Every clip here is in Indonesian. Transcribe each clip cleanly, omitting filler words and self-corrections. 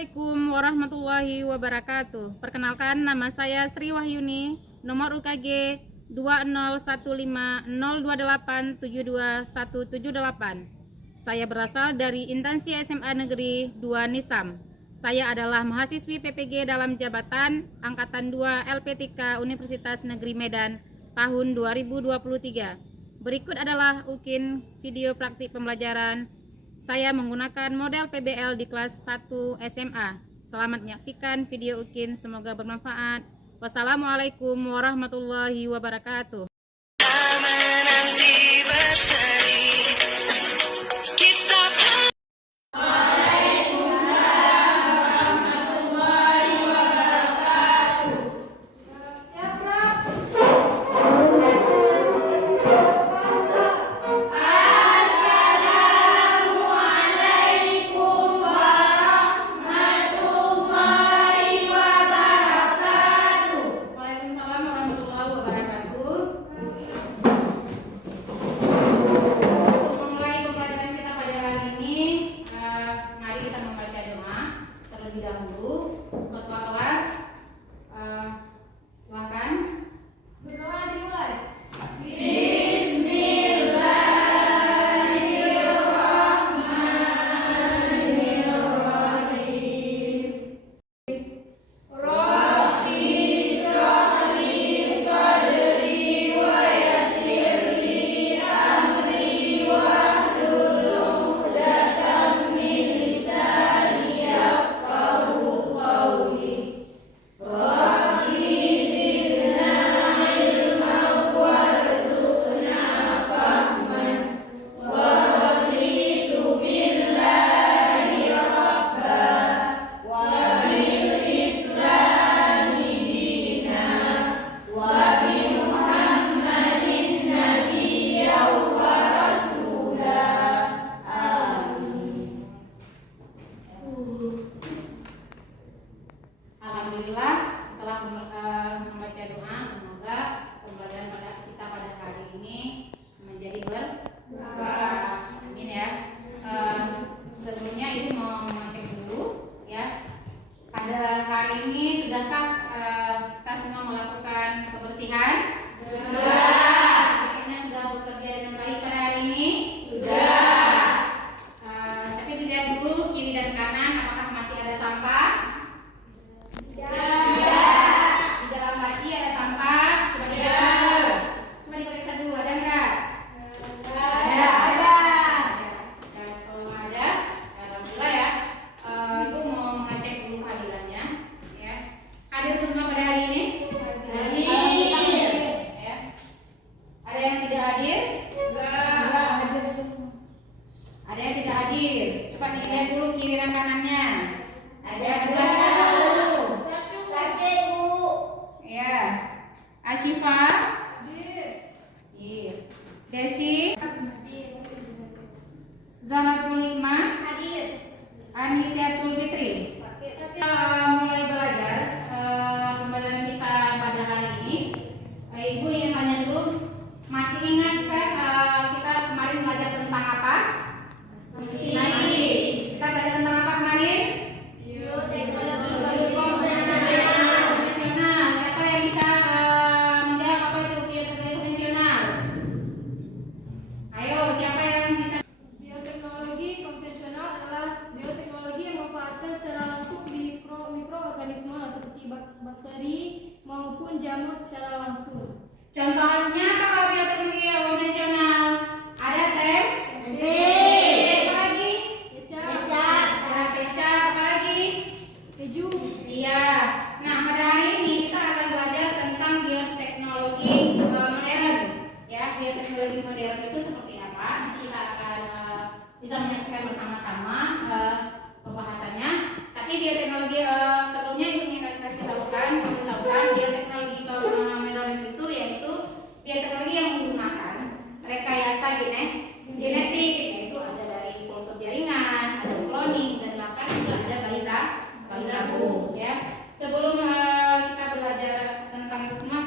Assalamualaikum warahmatullahi wabarakatuh. Perkenalkan, nama saya Sri Wahyuni, nomor UKG 2015028727178. Saya berasal dari Intansi SMA Negeri 2 Nisam. Saya adalah mahasiswi PPG dalam jabatan Angkatan 2 LP3 Universitas Negeri Medan tahun 2023. Berikut adalah UKIN video praktik pembelajaran. Saya menggunakan model PBL di kelas 1 SMA. Selamat menyaksikan video UKIN, semoga bermanfaat. Wassalamualaikum warahmatullahi wabarakatuh. Alhamdulillah, setelah membaca doa, semoga pembelajaran kita pada hari ini menjadi berkah. Amin ya. Sebelumnya ibu mau mengecek dulu ya. Pada hari ini sudahkah kita semua melakukan kebersihan? Sudah. Akhirnya sudah bekerja dengan baik pada hari ini? Sudah. Tapi dilihat dulu kiri dan kanan, apakah masih ada sampah? Di dalam laci ada sampah. Coba diperiksa dulu, ada enggak? Ada. Kalau ada, alhamdulillah ya. Ibu mau mengecek dulu kehadirannya ya. Hadir semua pada hari ini? Hadir. Ya. Ada yang tidak hadir? Enggak. Hadir semua. Ada yang tidak hadir. Coba dilihat dulu kiri dan kanannya. Ada dua. Asyifa hadir. Desi Zahratul Hikmah hadir. Anisiatul Fitri. Mulai belajar pembelajaran kita pada hari ini. Ibu ingin tanya dulu, masih ingat kan kita kemarin belajar tentang apa? Nasi. Kita belajar tentang apa kemarin? Bioteknologi konvensional. Siapa yang bisa menjawab apa itu bioteknologi konvensional? Ayo, siapa yang bisa? Bioteknologi konvensional adalah bioteknologi yang memanfaatkan secara langsung mikroorganisme seperti bakteri maupun jamur secara langsung. Contohnya kalau bioteknologi konvensional ada tempe, apa lagi? Kecap. Ada kecap, apa lagi? Keju. Iya. Nah, pada hari ini kita akan belajar tentang bioteknologi modern. Ya, bioteknologi modern itu seperti apa? Nanti kita akan bisa menyaksikan bersama-sama pembahasannya. Tapi bioteknologi sebelumnya ibu ingin kasih tahukan, bioteknologi modern itu yaitu bioteknologi yang menggunakan rekayasa genetik, yaitu ada dari kultur jaringan, ada cloning, dan bahkan juga ada bayi tabung ya. Sebelum kita belajar tentang itu semua,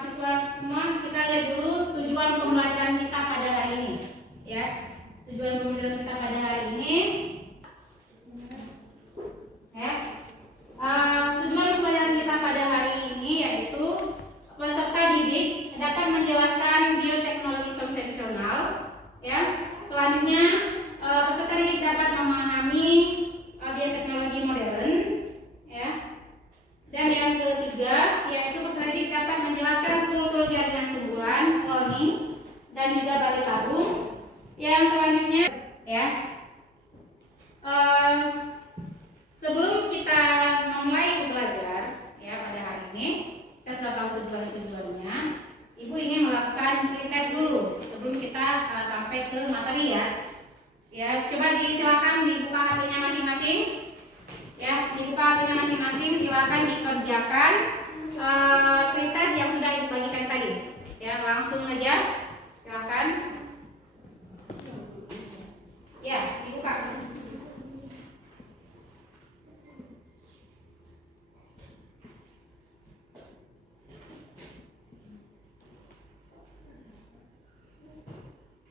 siswa semua kita lihat dulu tujuan pembelajaran kita pada hari ini ya. Tujuan pembelajaran kita pada hari ini Ya, selanjutnya peserta didik dapat memahami bioteknologi modern. Ya. Dan yang ketiga yaitu peserta didik dapat menjelaskan kultur jaringan tumbuhan, cloning, dan juga balik tabung. Yang selanjutnya ya. Sebelum kita memulai belajar ya pada hari ini, kita sudah tahu tujuannya. Ibu ingin melakukan pretest dulu sebelum kita sampai ke materi ya. Ya, coba silakan dibuka HP-nya masing-masing. Ya, dibuka HP-nya masing-masing, silakan dikerjakan pretest yang sudah ibu bagikan tadi. Ya, langsung aja. Silakan. Ya, dibuka.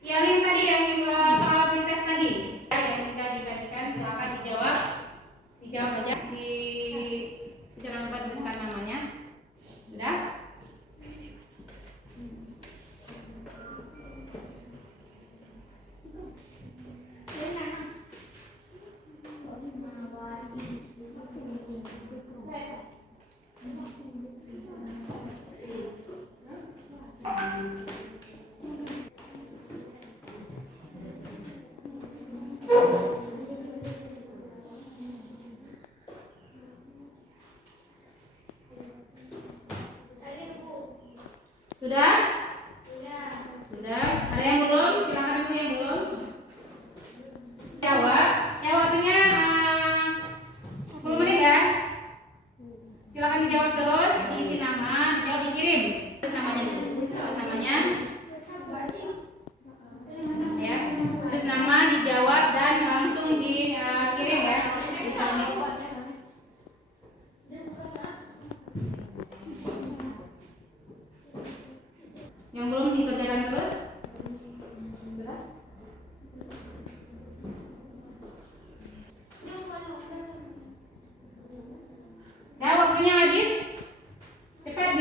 Ya, link tadi yang soal pretest tadi yang sudah dikasihkan, silakan dijawab aja jangan lupa tuliskan namanya. Sudah? Sudah? Sudah. Ada yang belum? Silakan dulu yang belum. Jawab. Ya, waktunya 10 menit ya. Silakan dijawab terus, isi nama, jawab dikirim. Terus namanya dulu. Terus namanya. Ya. Terus nama dijawab dan langsung dikirim ya. Misalnya. Yang belum dikerjakan terus? Sudah? Ya, waktunya habis. Cepat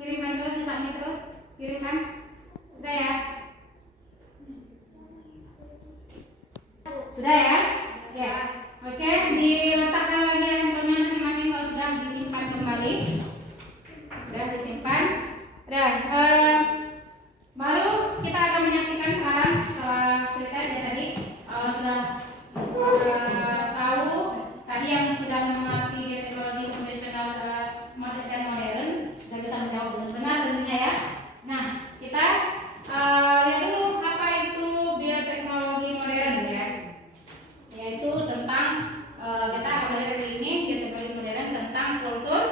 kirimkan terus, disubmit terus. Kirimkan. Sudah ya? Sudah ya? Ya. Oke, diletakkan lagi handphonenya masing-masing kalau sudah disimpan kembali. Sudah disimpan. Dan baru kita akan menyaksikan sekarang setelah pretest ya tadi sudah tahu tadi yang sudah mengerti bioteknologi konvensional dan modern sudah bisa menjawab dengan benar tentunya ya. Nah, kita lihat dulu apa itu bioteknologi modern ya, yaitu tentang kita akan belajar hari ini bioteknologi modern tentang kultur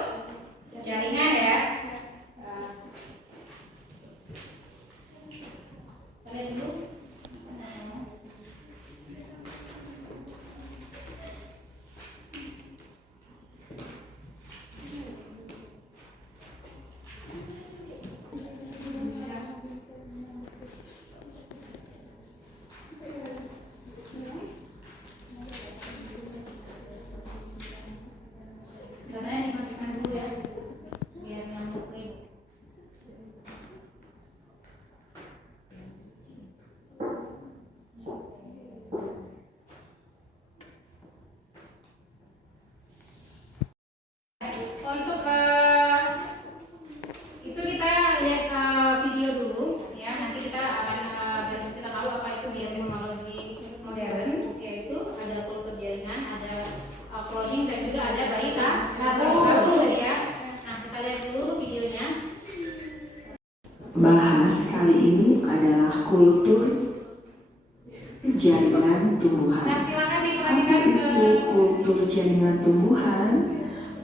jaringan ya. Lihat dulu. Datanya dimatikan dulu ya, biar nyambungin. Untuk itu kita lihat video dulu ya, nanti kita akan kita tahu apa itu bioteknologi modern, yaitu ada kultur jaringan, ada cloning dan juga ada bayi tabung ya. Nah, kita lihat dulu videonya. Bahas kali ini adalah kultur jaringan tumbuhan. Nah, silakan Apa diperhatikan ke itu kultur jaringan tumbuhan?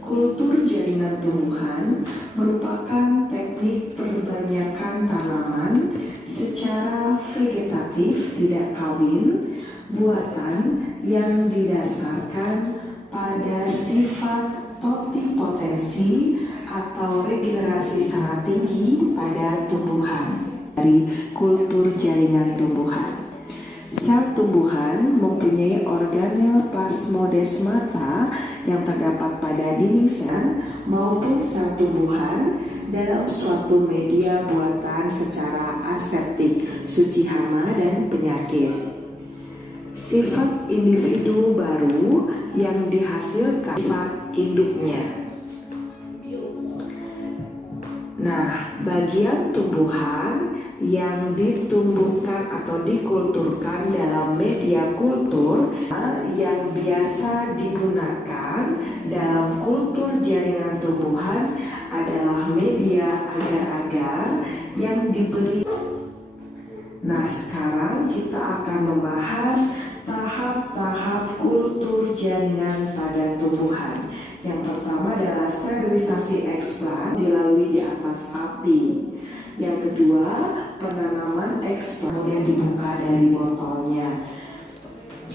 Kultur jaringan tumbuhan merupakan teknik perbanyakan tanaman secara vegetatif tidak kawin buatan yang didasarkan pada sifat totipotensi atau regenerasi sangat tinggi pada tumbuhan. Dari kultur jaringan tumbuhan, sel tumbuhan mempunyai organel plasmodesmata yang terdapat pada dinding sel maupun sel tumbuhan dalam suatu media buatan secara aseptik, suci hama dan penyakit. Sifat individu baru yang dihasilkan sifat induknya. Nah, bagian tumbuhan yang ditumbuhkan atau dikulturkan dalam media kultur yang biasa digunakan dalam kultur jaringan tumbuhan adalah media agar-agar yang diberi. Nah, sekarang kita akan membahas tahap-tahap kultur jaringan pada tumbuhan. Yang pertama adalah sterilisasi eksplan dilalui di atas api. Yang kedua, penanaman eksplan kemudian dibuka dari botolnya.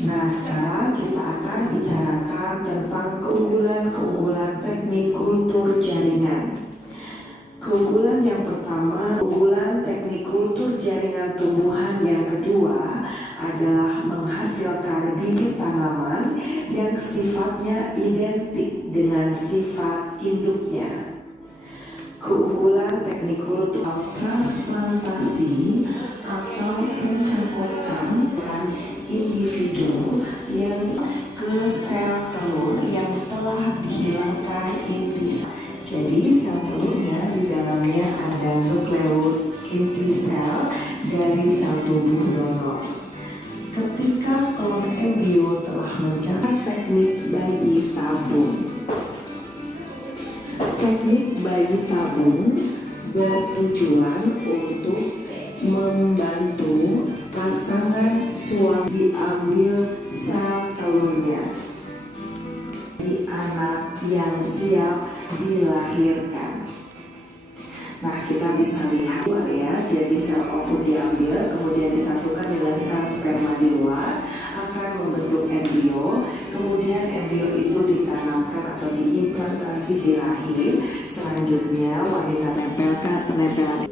Nah, sekarang kita akan bicarakan tentang keunggulan-keunggulan teknik kultur jaringan. Keunggulan yang pertama, keunggulan teknik kultur jaringan tumbuhan yang kedua adalah menghasilkan bibit tanaman yang sifatnya identik dengan sifat induknya. Keunggulan teknik kultur transplantasi atau pencampurkan individu yang ke sel telur yang telah dihilangkan inti. Jadi sel telurnya di dalamnya ada nukleus inti sel dari sel tubuh donor. Ketika telur embrio telah mencapai teknik bayi tabung. Teknik bayi tabung bertujuan untuk membantu pasangan suami diambil sel telurnya di anak yang siap dilahirkan. Nah, kita bisa lihat ya, jadi sel ovum diambil kemudian disatukan dengan sel sperma di luar akan membentuk embrio. Kemudian embrio itu ditanamkan atau diimplantasi di rahim. Selanjutnya wanita tempelkan penepelan.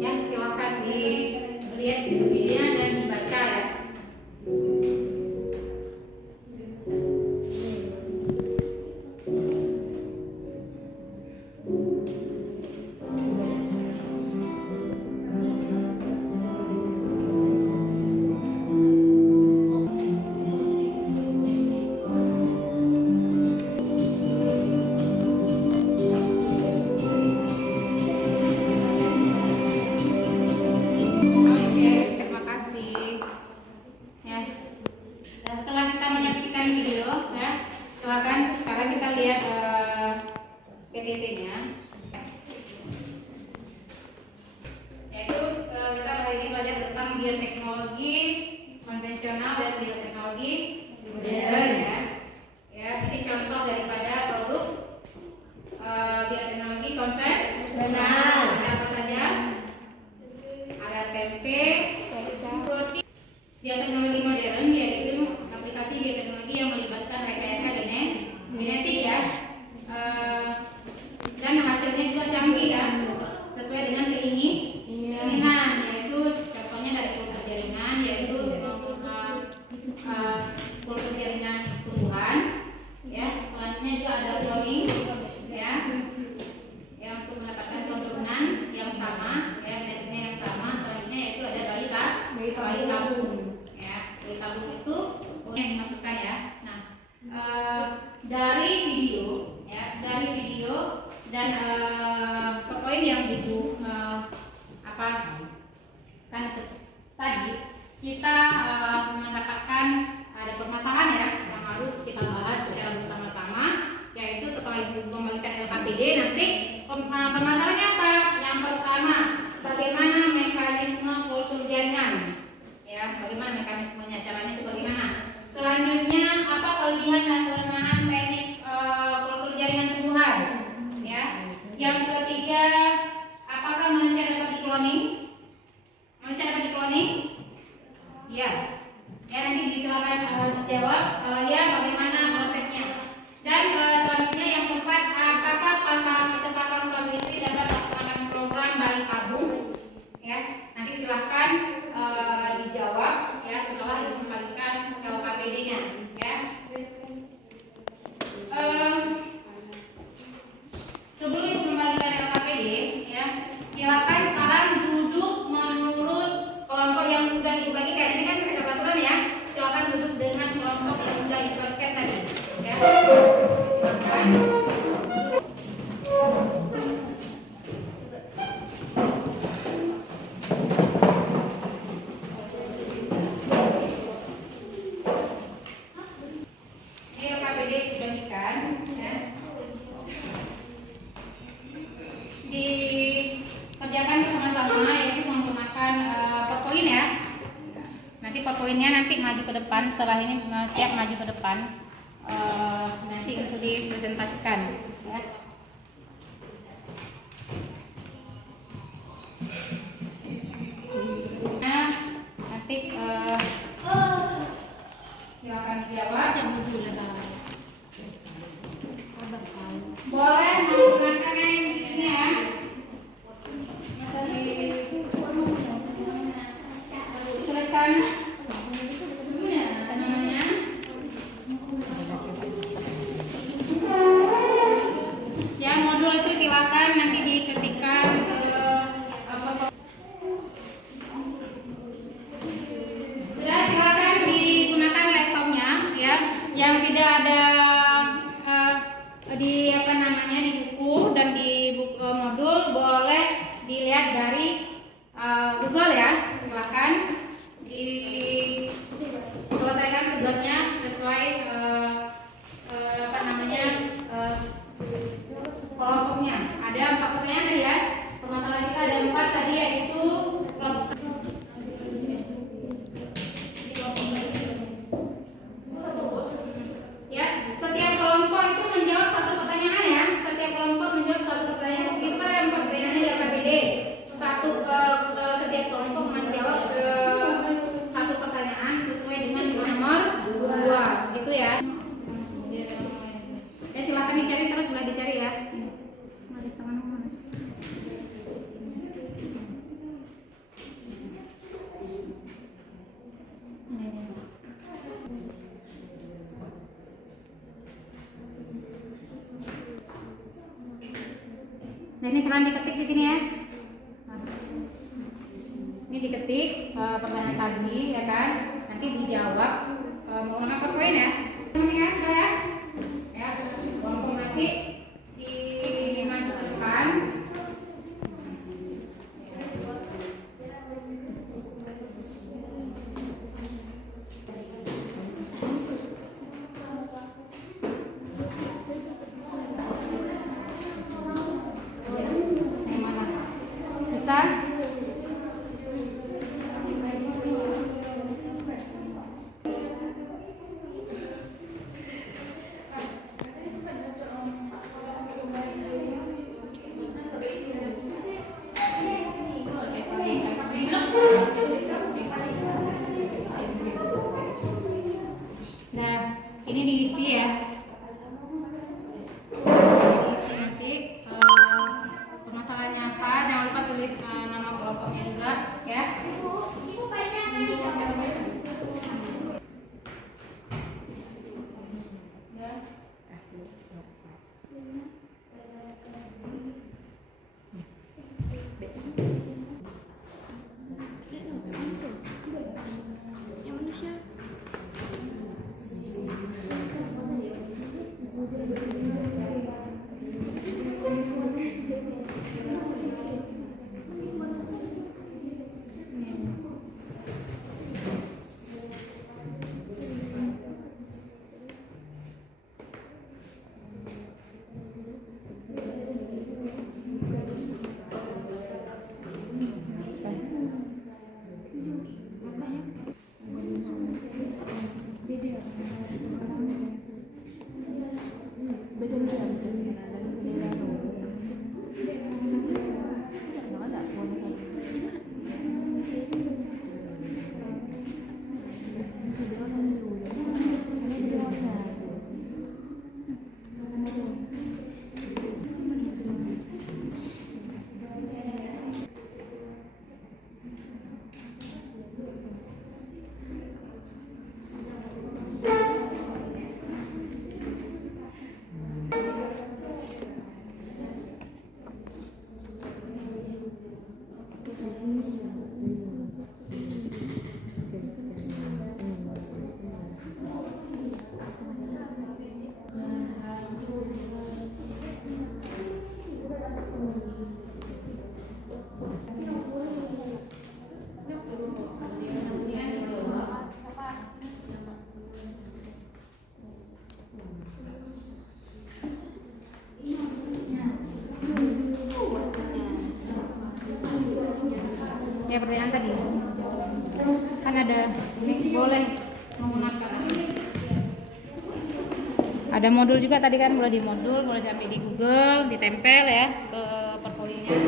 Ya, silakan dilihat di videonya dan dibaca ya. Oke, terima kasih. Ya. Dan setelah kita menyaksikan video, ya, silakan sekarang kita lihat PPT-nya. Yaitu kita hari ini belajar tentang bioteknologi konvensional dan bioteknologi modern ya. Ya, ini contoh daripada produk bioteknologi konvensional. Ada apa saja? Ada tempe, roti. Bioteknologi modern yaitu aplikasi bioteknologi yang melibatkan rekayasa genetik ya, dan hasilnya juga canggih ya, sesuai dengan keinginan, yaitu contohnya dari kultur jaringan, yaitu kultur jaringan tumbuhan ya. Selanjutnya juga ada cloning ya, yang untuk mendapatkan keturunan yang sama ya, genetiknya yang sama. Selanjutnya yaitu ada bayi tabung ya. Bayi tabung itu yang dimasukkan ya. Nah, dari video ya, dan poin yang itu kan tadi kita mendapatkan ada permasalahan ya yang harus kita bahas secara bersama-sama, yaitu setelah ibu membagikan LKPD nanti permasalahannya apa? Yang pertama, bagaimana mekanisme kultur jaringan ya, bagaimana mekanismenya, caranya itu bagaimana. Selanjutnya, apa kelebihan dan kelemahan teknik kultur jaringan tumbuhan ya. Yang ketiga, apakah manusia dapat dikloning? Manusia dapat dikloning? Ya. Ya, nanti disilakan dijawab. Kalau ya, bagaimana prosesnya? Dan selanjutnya yang keempat, apakah sepasang suami istri dapat melaksanakan program bayi tabung? Ya, nanti silahkan dijawab ya setelah ibu membagikan LKPD-nya ya. Silakan. Ini KPD dibagikan, ya. Dikerjakan bersama-sama, yaitu menggunakan PowerPoint ya. Nanti PowerPoint-nya nanti maju ke depan, setelah ini siap maju ke depan, nanti untuk dipresentasikan, ya. Nah, nanti silakan dijawab. Boleh menggunakan yang ini ya. Tuliskan apa namanya? Ya, modul itu silakan nanti diketikkan sudah, silakan digunakan laptopnya ya, yang tidak ada di apa namanya di buku dan di buku modul, boleh dilihat dari Google ya. Silakan diselesaikan tugasnya sesuai apa namanya kelompoknya. Ada 4 pertanyaan tadi ya. Permasalahan kita ada 4 tadi, yaitu kelompok. Ya, setiap kelompok itu menjawab 1 pertanyaan ya. Setiap kelompok menjawab 1 pertanyaan. Itu kan ada 4 pertanyaan di KPD. Setiap kelompok menjawab 1 pertanyaan sesuai dengan nomor 2. Gitu ya. Ya, silakan dicari, terus boleh dicari ya. Nah, ini silakan diketik di sini ya. Ini diketik pertanyaan tadi ya kan. Nanti dijawab menggunakan PowerPoint ya. Teman-teman sudah ya. Ya, kelompok nanti dimaju ke depan. Yang mana? Bisa? Ya pertanyaan tadi kan ada ini boleh menggunakan ada modul juga tadi kan, boleh di modul, boleh diambil di Google, ditempel ya ke PowerPoint-nya.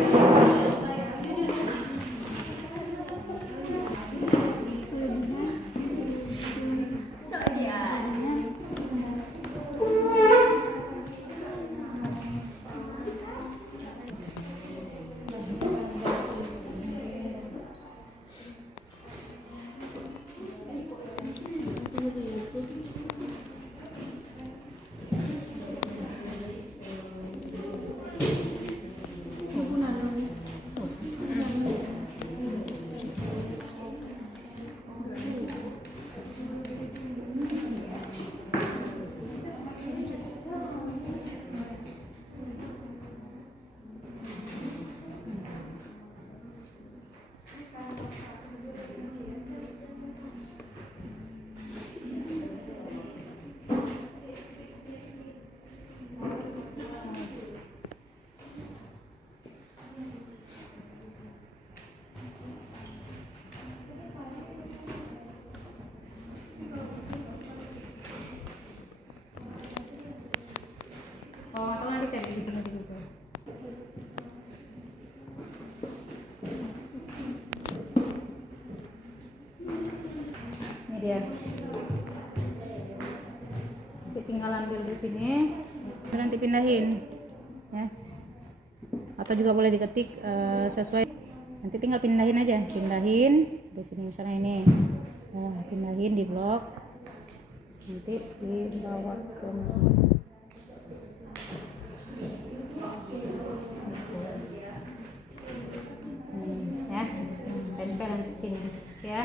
Kalau nggak tahu nanti cari di Google. Ini dia. Nanti tinggal ambil di sini, nanti pindahin, ya. Atau juga boleh diketik sesuai. Nanti tinggal pindahin aja, pindahin di sini misalnya ini, pindahin di blok, nanti dibawa ke ya, tempel di sini ya.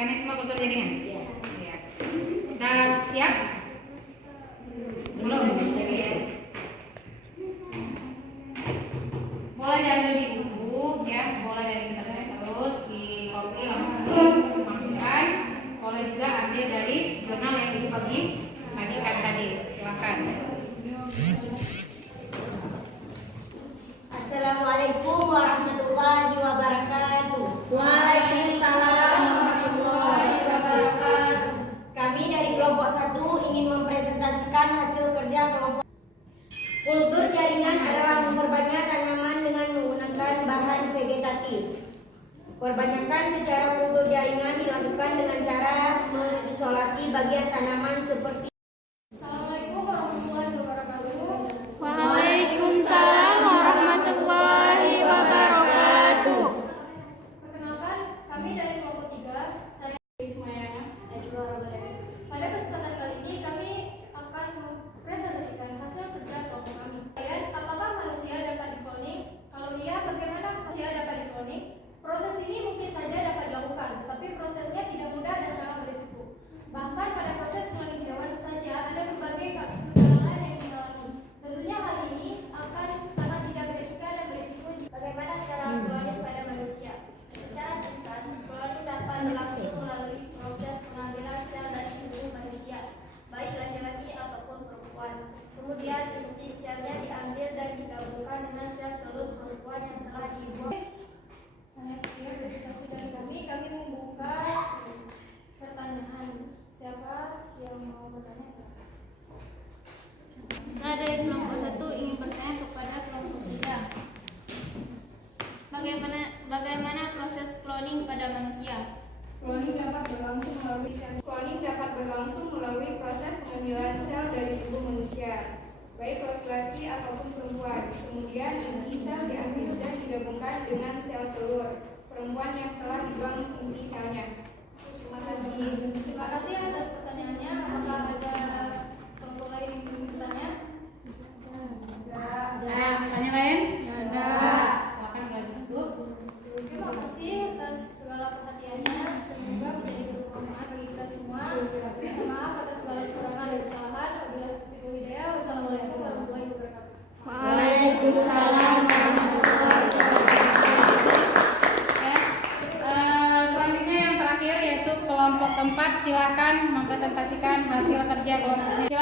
Mekanisme kultur jaringan. Iya. Udah siap? Belum. Boleh diambil di buku, ya. Boleh dari internet terus di copy langsung dimasukkan. Boleh juga ambil dari jurnal yang dibagikan tadi. Silakan. Assalamualaikum warahmatullahi wabarakatuh. Waalaikumsalam warahmatullahi wabarakatuh. Kami dari kelompok 1 kerja kelompok. Kultur jaringan adalah memperbanyak tanaman dengan menggunakan bahan vegetatif. Perbanyakan secara kultur jaringan dilakukan dengan cara mengisolasi bagian tanaman seperti. Assalamualaikum warahmatullahi wabarakatuh. Waalaikumsalam warahmatullahi wabarakatuh. Perkenalkan, kami dari kelompok 3. Saya Ismayana. pada kesempatan kali ini kami akan mempresentasikan hasil kerja kelompok kami. Apakah manusia dapat dikloning? Kalau iya, bagaimana manusia dapat dikloning? Proses ini mungkin saja dapat dilakukan, tetapi prosesnya tidak mudah dan sangat berisiko. Bahkan pada proses kloning hewan saja ada berbagai kegagalan yang dialami. Tentunya hal ini akan sangat tidak beretika dan berisiko. Bagaimana cara kloning pada manusia? Secara singkat, kloning dapat berlangsung melalui proses pengambilan sel dari tubuh manusia, baik laki-laki ataupun perempuan. Kemudian inti selnya diambil dan digabungkan dengan sel telur perempuan yang telah dibuang. Hanya sekian presentasi dari kami membuka pertanyaan. Siapa yang mau bertanya? Silakan. Saya dari kelompok 1 ingin bertanya kepada kelompok 3. Bagaimana proses cloning pada manusia? Cloning dapat berlangsung melalui proses pengambilan sel dari tubuh manusia, baik laki-laki ataupun perempuan. Kemudian inti sel diambil dan digabungkan dengan sel telur perempuan yang telah dibuang inti selnya. Terima kasih atas pertanyaannya. Apakah ada kelompok lain yang ingin bertanya? Ada pertanyaan lain? Ada. Silakan mulai dulu. Terima kasih atas segala perhatiannya. Semoga menjadi bermanfaat bagi kita semua. Mohon maaf atas segala kekurangan dan kesalahan. Wabillahi taufiq wal hidayah. Wassalamualaikum warahmatullahi wabarakatuh. Waalaikumsalam warahmatullahi wabarakatuh. Ya, selanjutnya yang terakhir yaitu kelompok 4. Silakan mempresentasikan hasil kerja kelompoknya.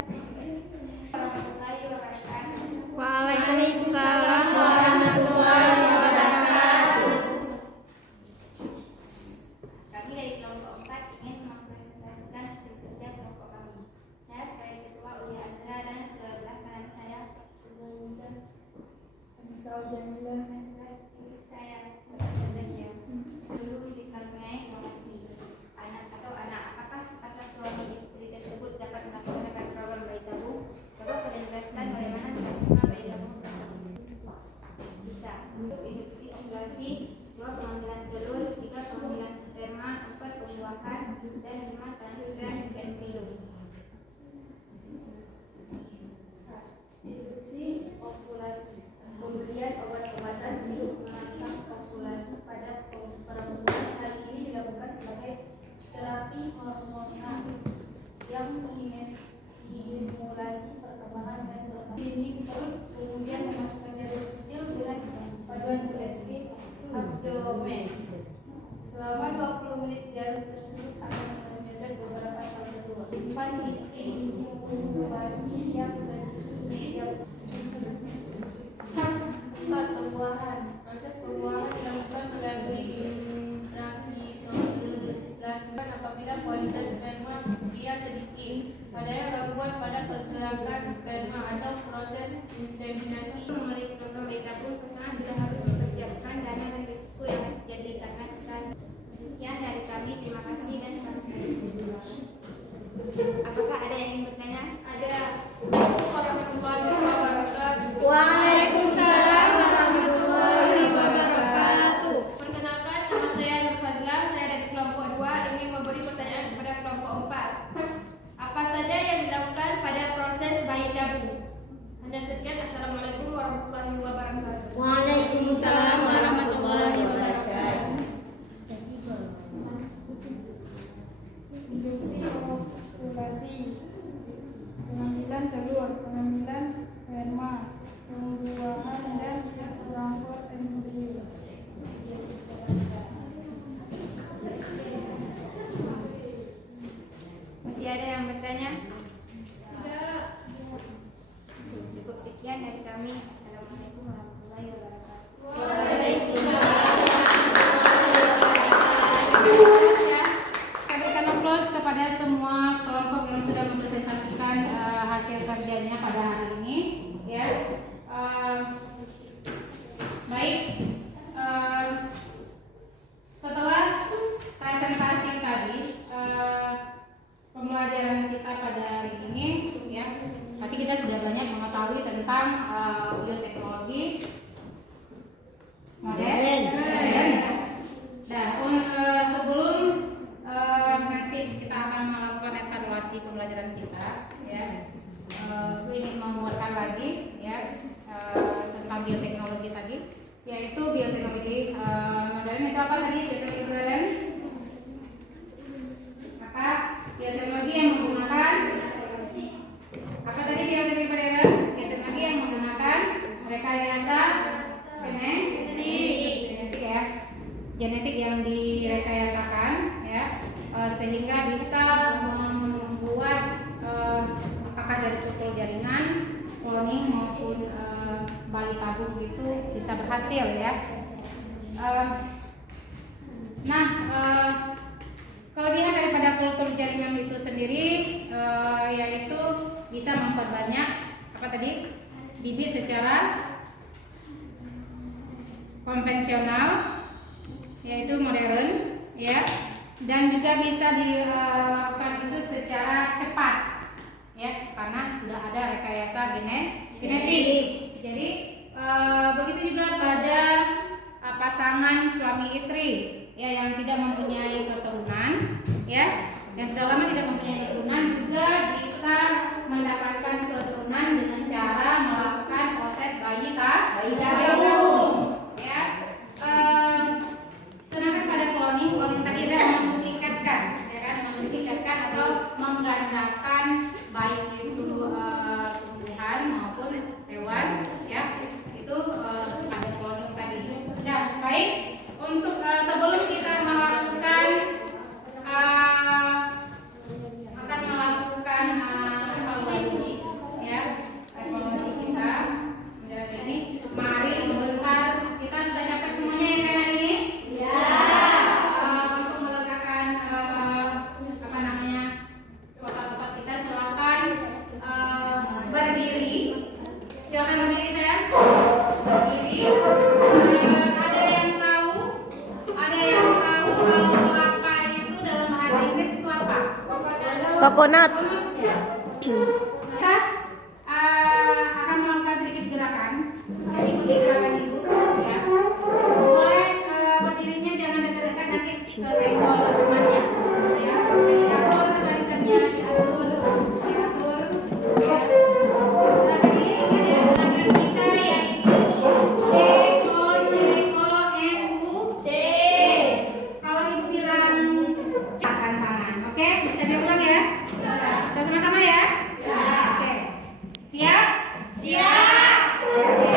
Waalaikumsalam warahmatullahi wabarakatuh. Kami dari kelompok 4 ingin mempresentasikan hasil kerja kelompok kami. Saya sebagai ketua Ulia Azra dan sebelah kanan saya saya dulu dikaruniai lelaki anak atau anak. Apakah sepasang suami istri tersebut dapat melaksanakan program bayi tabung? Coba kalian jelaskan bagaimana mekanisme bayi tabung tersebut. Bisa. Untuk induksi ovulasi, 2 pengambilan telur, 3 pengambilan sperma, 4 pembuahan, dan 5 transferan embryo. Induksi ovulasi, pemberian obat-obatan untuk merangsang ovulasi pada perempuan. Hal ini dilakukan sebagai terapi hormonal yang menstimulasi perkembangan dan dinding perut, kemudian memasukkan jarum kecil dengan paduan USG abdomen. Selama 20 menit jarum tersebut akan menyedot beberapa sel telur. Simpan di inkubasi yang berisi pembuahan. Proses pembuahan dilakukan melalui intrahidulasme apabila kualitas sperma dia sedikit. Padahal gangguan pada pergerakan sperma atau proses inseminasi. Memulai program bayi tabung, pasangan sudah harus mempersiapkan dana dan risiko yang terjadi karena kesalahan. Sekian dari kami, terima kasih dan sampai jumpa. Apakah ada yang ingin bertanya? Ada. Assalamualaikum warahmatullahi wabarakatuh. Waalaikumsalam warahmatullahi wabarakatuh. Perkenalkan, nama saya Nur Fazla. Saya dari kelompok 2 ingin memberi pertanyaan kepada kelompok 4. Apa saja yang dilakukan pada proses bayi tabung? Anda sekian. Assalamualaikum warahmatullahi wabarakatuh. Waalaikumsalam warahmatullahi wabarakatuh. Induksi ovulasi, pengambilan telur, pengambilan sperma, pembuahan dan transfer embrio. Masih ada yang bertanya? Tidak. Cukup sekian dari kami. Assalamualaikum warahmatullahi wabarakatuh. kita pada hari ini, ya. Baik, setelah presentasi tadi, pembelajaran kita pada hari ini, ya, nanti kita sudah banyak mengetahui tentang bioteknologi modern. Nah, sebelum nanti kita akan melakukan evaluasi pembelajaran kita, ya, aku ingin menguatkan lagi, ya, tentang bioteknologi tadi, yaitu bioteknologi modern itu apa tadi? Bioteknologi modern apa? Bioteknologi yang menggunakan apa tadi? Bioteknologi modern, bioteknologi yang menggunakan rekayasa genetik, ya, genetik yang direkayasakan, ya, sehingga bisa membuat apakah dari kultur jaringan, kloning maupun bayi tabung itu bisa berhasil, ya. Kelebihan daripada kultur jaringan itu sendiri yaitu bisa memperbanyak apa tadi? Bibit secara konvensional, yaitu modern, ya, dan juga bisa dilakukan itu secara cepat, ya, karena sudah ada rekayasa genetik. Jadi begitu juga pada pasangan suami istri, ya, yang tidak mempunyai keturunan, ya, yang sudah lama tidak mempunyai keturunan juga bisa mendapatkan keturunan dengan cara melakukan proses bayi tabung, ya. Sedangkan pada cloning tadi adalah memduplikatkan, ya kan, memduplikatkan atau menggandakan baik itu tumbuhan maupun hewan, ya, itu ada cloning tadi. Nah, baik, untuk sebelum kita melakukan evaluasi, ya, evaluasi kita mengenai ini, mari sebentar kita sudah capai semuanya yang kanan ini, ya. Untuk melegakan kotak-kotak kita, silakan berdiri. Silakan berdiri, sayang. Berdiri. Ada yang tahu kalau kelapa itu dalam bahasa Inggris itu apa? Coconut. Kita akan melakukan sedikit gerakan, ya, ikuti gerakan ibu, ya. Boleh berdirinya jangan dekat-dekat, nanti kesenggol temannya, ya. Diatur barisannya, diatur, ya. Gerakan ini ingat, ya, gerakan kita yaitu COCONUD. Kalau ibu bilang angkat tangan, oke? Bisa diulang, ya? Sama-sama, ya? Oke. Siap? Oke.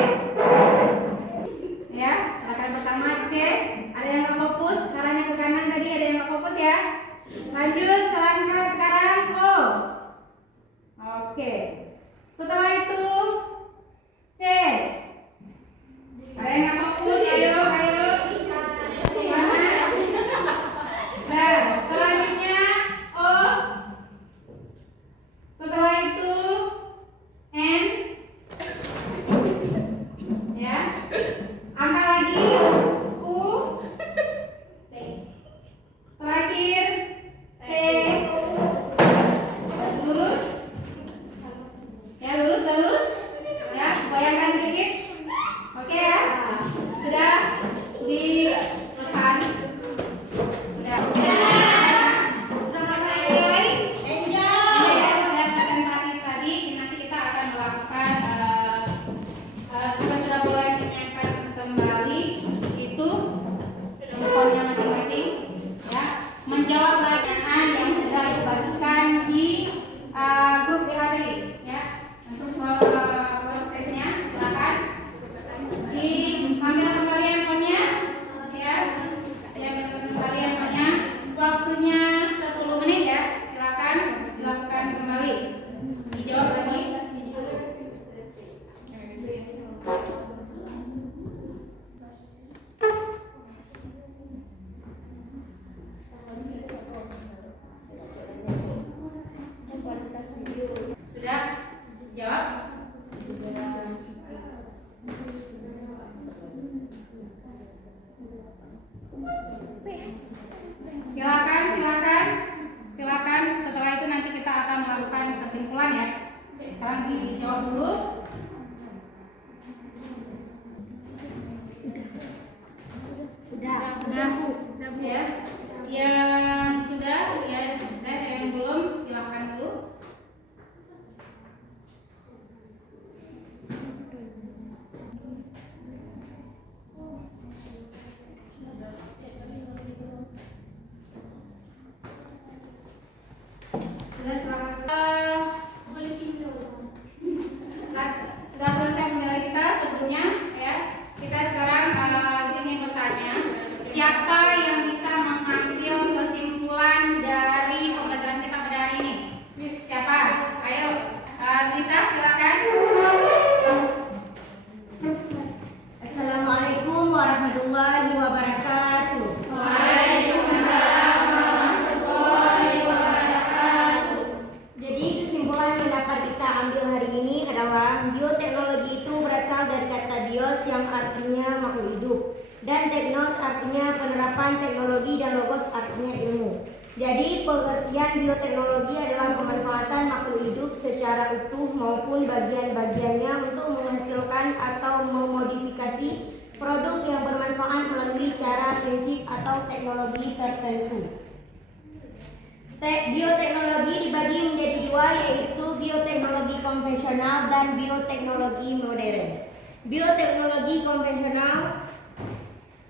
Ya, gerakan pertama C. Ada yang nggak fokus, arahnya ke kanan tadi, ada yang nggak fokus, ya. Lanjut, selangkah sekarang O. Oke. Setelah itu C. Ada yang nggak fokus, ayo. Mana? Nah, selanjutnya O. Setelah itu N. artinya penerapan teknologi dan logos artinya ilmu. Jadi pengertian bioteknologi adalah pemanfaatan makhluk hidup secara utuh maupun bagian-bagiannya untuk menghasilkan atau memodifikasi produk yang bermanfaat melalui cara, prinsip, atau teknologi tertentu. Bioteknologi dibagi menjadi dua, yaitu bioteknologi konvensional dan bioteknologi modern. Bioteknologi konvensional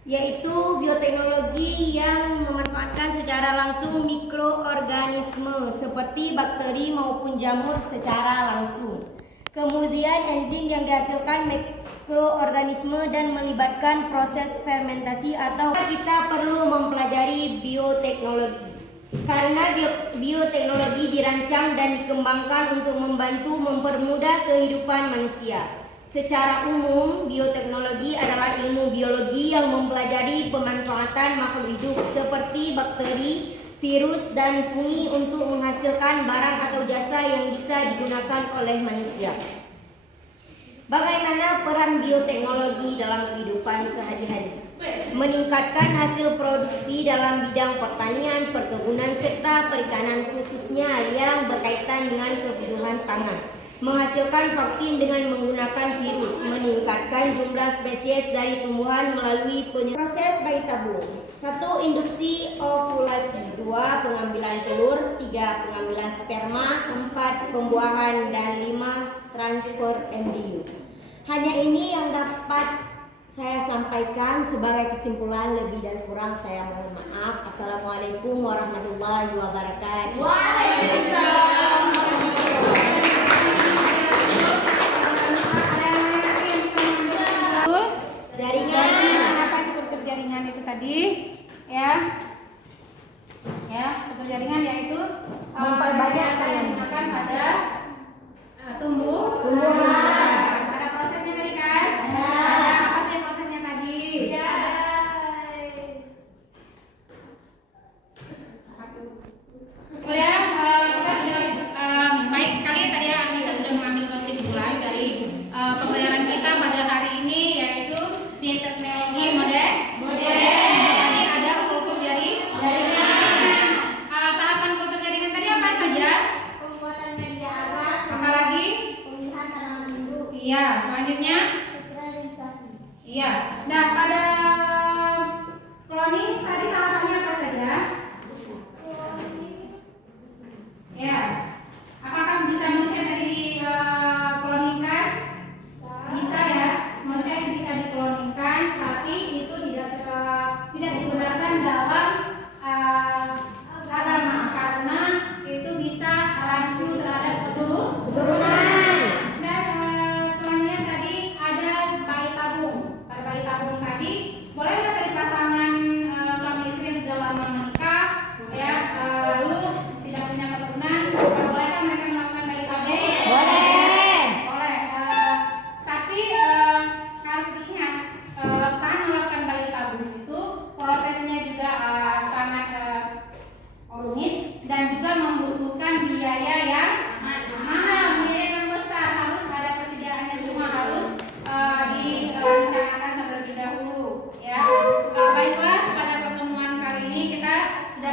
yaitu bioteknologi yang memanfaatkan secara langsung mikroorganisme seperti bakteri maupun jamur secara langsung. Kemudian enzim yang dihasilkan mikroorganisme dan melibatkan proses fermentasi atau kita perlu mempelajari bioteknologi. Karena bioteknologi dirancang dan dikembangkan untuk membantu mempermudah kehidupan manusia. Secara umum, bioteknologi adalah ilmu biologi yang mempelajari pemanfaatan makhluk hidup seperti bakteri, virus, dan fungi untuk menghasilkan barang atau jasa yang bisa digunakan oleh manusia. Bagaimana peran bioteknologi dalam kehidupan sehari-hari? Meningkatkan hasil produksi dalam bidang pertanian, perkebunan, serta perikanan khususnya yang berkaitan dengan kebutuhan pangan. Menghasilkan vaksin dengan menggunakan virus, meningkatkan jumlah spesies dari tumbuhan melalui proses bayi tabung. 1. Induksi ovulasi, 2. Pengambilan telur, 3. Pengambilan sperma, 4. Pembuahan, dan 5. Transfer embrio. Hanya ini yang dapat saya sampaikan. Sebagai kesimpulan, lebih dan kurang saya mohon maaf. Assalamualaikum warahmatullahi wabarakatuh. Waalaikumsalam. Jaringan apa itu jaringan itu tadi ya super jaringan yaitu memperbanyak saya gunakan pada tumbuhan. Ada prosesnya tadi kan? Ada apa sih prosesnya tadi? Kemudian kita sudah baik sekali tadi ya, Anissa sudah mengambil kesimpulan dari pembelajaran kita pada hari ini, yaitu bioteknologi modern. Tadi ada kultur jaringan. Tahapan kultur jaringan tadi apa saja? Pembuatan media alat, Apalagi? pemilihan tanaman induk, Iya, selanjutnya. sterilisasi. Iya. Nah, pada cloning tadi tahapannya apa saja? Ya. Apakah bisa manusia tadi dikloningkan? Bisa ya. Manusia itu bisa dikloningkan, tapi itu tidak dibenarkan dalam agama karena itu bisa rancu terhadap keturunan. Dan selanjutnya tadi ada bayi tabung. Pada bayi tabung tadi, boleh nggak tadi pasangan suami istri yang sudah lama menikah, ya lalu tidak punya keturunan, bolehkah mereka melakukan bayi tabung? Boleh. Tapi harus diingat saat melakukan bayi tabung itu prosesnya juga sangat rumit dan juga membutuhkan biaya yang mahal, biaya yang besar. Harus ada persediaannya semua, harus direncanakan terlebih dahulu ya. Baiklah, pada pertemuan kali ini kita sudah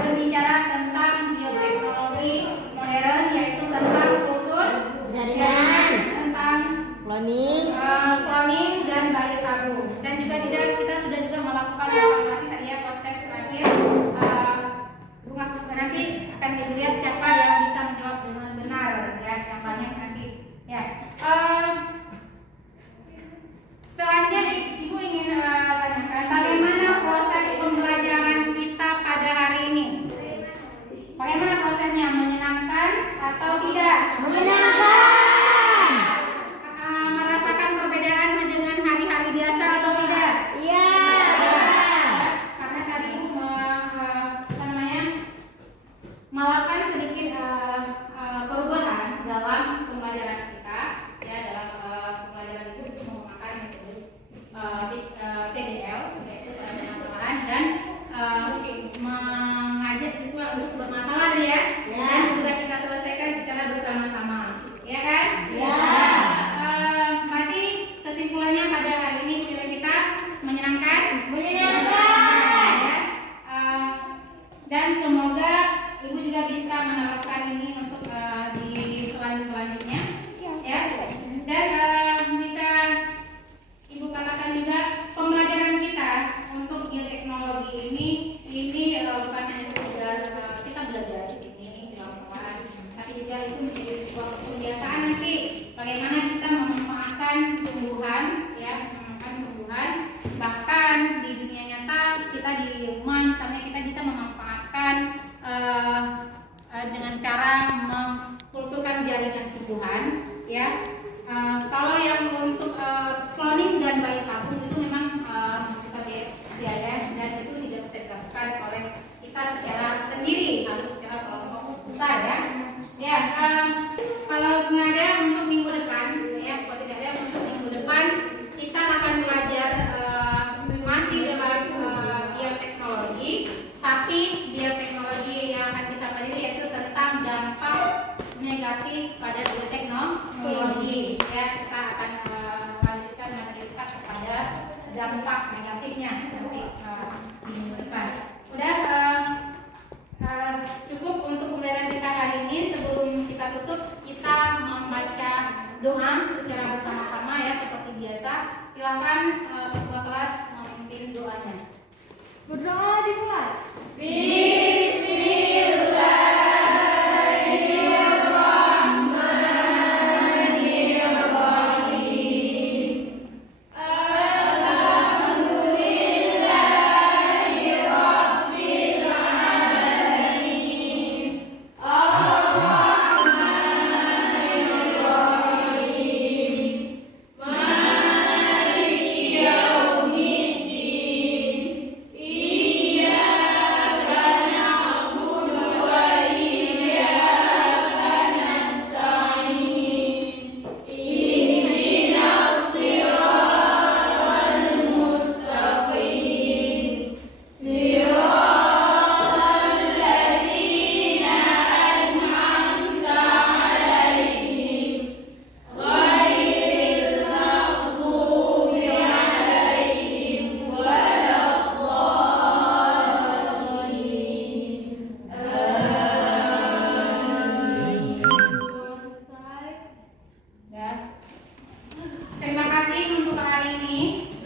berbicara tentang bioteknologi modern, yaitu tentang kultur jaringan, tentang cloning dan bayi tabung, dan juga kita sudah juga melakukan evaluasi tadi ya, proses terakhir. Nanti akan dilihat siapa yang bisa menjawab dengan benar ya, yang banyak nanti ya. Selanjutnya Ibu ingin tanyakan bagaimana proses pembelajaran kita pada hari ini? Bagaimana prosesnya, menyenangkan atau tidak? Menyenangkan. Merasakan bagaimana kita memanfaatkan tumbuhan, ya, memanfaatkan tumbuhan. Bahkan di dunia nyata kita di rumah misalnya kita bisa memanfaatkan dengan cara mengkulturkan jaringan tumbuhan, ya. Kalau yang untuk cloning dan bayi tabung itu memang membutuhkan biaya dan itu tidak bisa dilakukan oleh kita secara sendiri, harus secara kelompok besar, ya. Ya, kalau nggak ada untuk minggu depan, ya, kalau tidak ada untuk minggu depan kita akan belajar masih dengan bioteknologi, tapi bioteknologi yang akan kita pelajari yaitu tentang dampak negatif pada bioteknologi. Ya, kita akan lanjutkan materi kita kepada dampak negatifnya nanti di minggu depan. Udah cukup untuk pembelajaran kita hari ini. Sebelum kita tutup, kita membaca doa secara bersama-sama, ya, seperti biasa. Silakan ketua kelas memimpin doanya. Berdoa dimulai. Terima kasih untuk hari ini,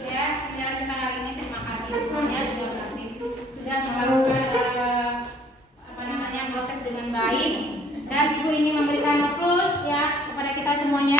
ya, pembelajaran kita hari ini. Terima kasih semuanya sudah beraktif, sudah melakukan proses dengan baik, dan ibu ini memberikan aplaus, ya, kepada kita semuanya.